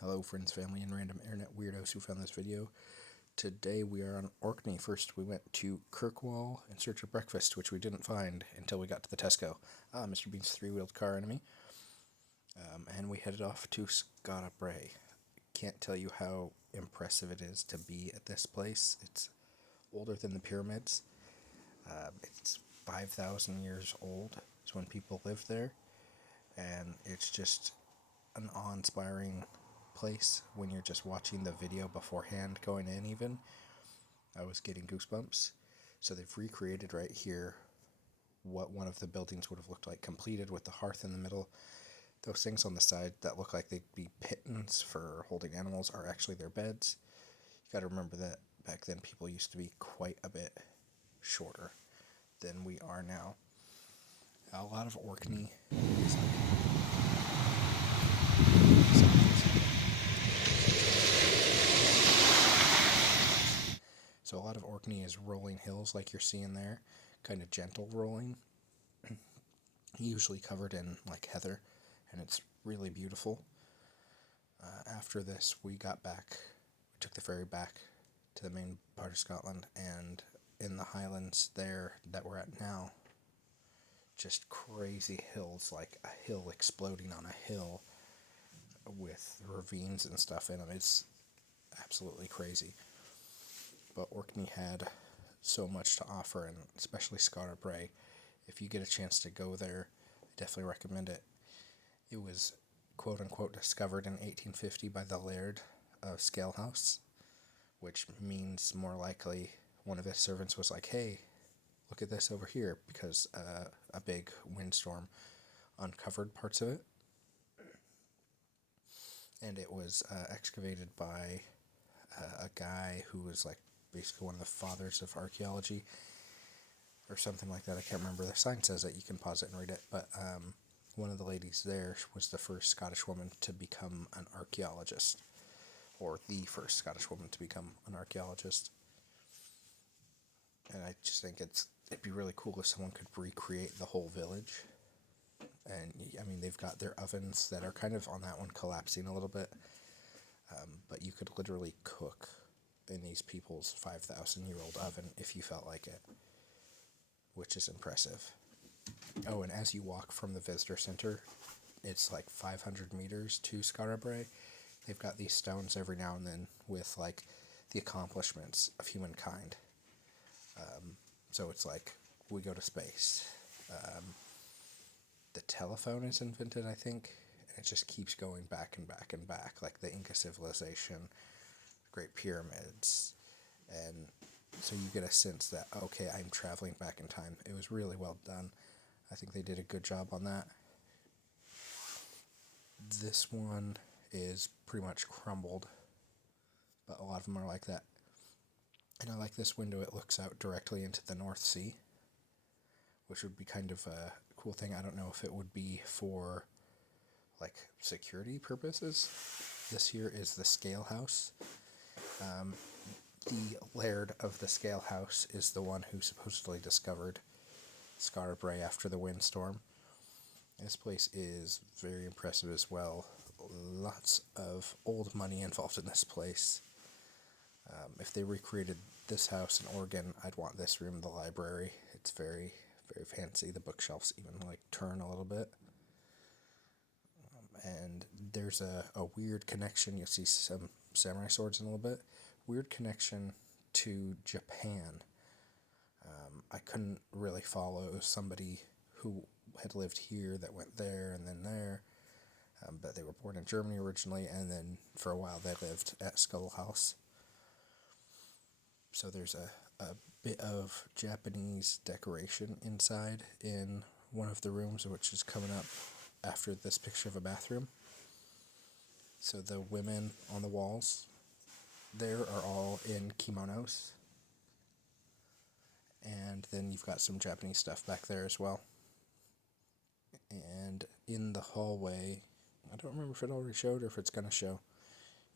Hello friends, family, and random internet weirdos who found this video. Today we are on Orkney. First we went to Kirkwall in search of breakfast, which we didn't find until we got to the Tesco. Mr. Bean's three-wheeled car enemy. And we headed off to Skara Brae. Can't tell you how impressive it is to be at this place. It's older than the pyramids. It's 5,000 years old is when people lived there. And it's just an awe-inspiring place when you're just watching the video beforehand going in. Even I was getting goosebumps. So they've recreated right here what one of the buildings would have looked like, completed with the hearth in the middle. Those things on the side that look like they'd be pittons for holding animals are actually their beds. You got to remember that back then people used to be quite a bit shorter than we are now. A lot of Orkney is So a lot of Orkney is rolling hills like you're seeing there, kind of gentle rolling, usually covered in like heather, and it's really beautiful. After this, we got back, we took the ferry back to the main part of Scotland, and in the Highlands there that we're at now, just crazy hills, like a hill exploding on a hill with ravines and stuff in them. It's absolutely crazy. But Orkney had so much to offer, and especially Skara Brae. If you get a chance to go there, I definitely recommend it. It was quote-unquote discovered in 1850 by the Laird of Scalehouse, which means more likely one of his servants was like, hey, look at this over here, because a big windstorm uncovered parts of it. And it was excavated by a guy who was like basically one of the fathers of archaeology or something like that. I can't remember. The sign says it. You can pause it and read it. But one of the ladies there was the first Scottish woman to become an archaeologist, or the first Scottish woman to become an archaeologist. And I just think it'd be really cool if someone could recreate the whole village. And I mean, they've got their ovens that are kind of on that one collapsing a little bit, but you could literally cook in these people's 5,000-year-old oven if you felt like it, which is impressive. Oh, and as you walk from the visitor center, it's like 500 meters to Skara Brae. They've got these stones every now and then with like the accomplishments of humankind. So it's like, we go to space. The telephone is invented, I think, and it just keeps going back and back and back, like the Inca civilization, Great Pyramids, and so you get a sense that, okay, I'm traveling back in time. It was really well done. I think they did a good job on that. This one is pretty much crumbled, but a lot of them are like that. And I like this window. It looks out directly into the North Sea, which would be kind of a cool thing. I don't know if it would be for like security purposes. This here is the Scale House. The Laird of the Scale House is the one who supposedly discovered Skara Brae after the windstorm. This place is very impressive as well. Lots of old money involved in this place. If they recreated this house in Oregon, I'd want this room, the library. It's very, very fancy. The bookshelves even like turn a little bit. And there's a weird connection. You'll see some samurai swords in a little bit. Weird connection to Japan. I couldn't really follow. It was somebody who had lived here that went there and then there. But they were born in Germany originally, and then for a while they lived at Skull House. So there's a bit of Japanese decoration inside in one of the rooms, which is coming up after this picture of a bathroom. So the women on the walls there are all in kimonos. And then you've got some Japanese stuff back there as well. And in the hallway, I don't remember if it already showed or if it's going to show,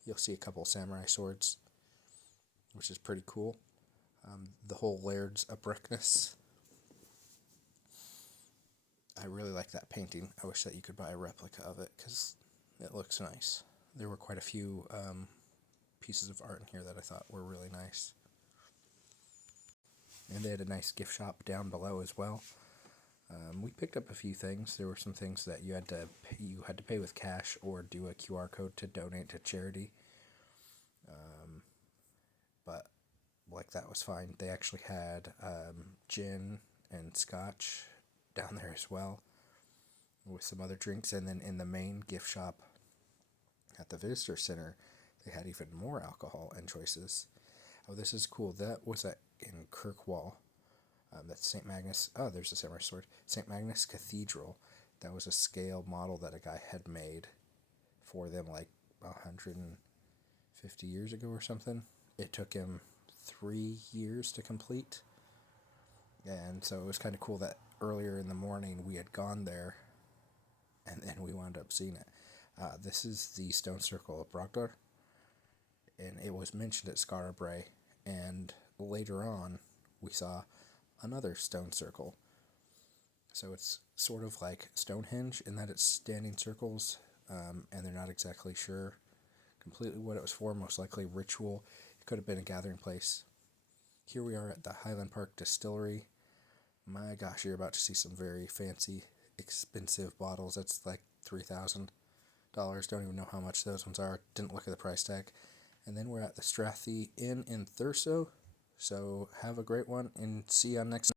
you'll see a couple samurai swords, which is pretty cool. The whole Laird's uprickness. I really like that painting. I wish that you could buy a replica of it because it looks nice. There were quite a few pieces of art in here that I thought were really nice. And they had a nice gift shop down below as well. We picked up a few things. There were some things that you had to pay with cash or do a QR code to donate to charity. But like that was fine. They actually had gin and scotch down there as well, with some other drinks. And then in the main gift shop at the visitor center, they had even more alcohol and choices. Oh, this is cool. That was in Kirkwall. That's St. Magnus. Oh, there's a samurai sword. St. Magnus Cathedral. That was a scale model that a guy had made for them like 150 years ago or something. It took him 3 years to complete. And so it was kind of cool that earlier in the morning we had gone there and then we wound up seeing it. This is the stone circle of Brogdor, and it was mentioned at Skara Brae, and later on we saw another stone circle. So it's sort of like Stonehenge in that it's standing circles, and they're not exactly sure completely what it was for, most likely ritual. It could have been a gathering place. Here we are at the Highland Park Distillery. My gosh, you're about to see some very fancy, expensive bottles. That's like $3,000. Don't even know how much those ones are. Didn't look at the price tag. And then we're at the Strathy Inn in Thurso. So have a great one and see you on next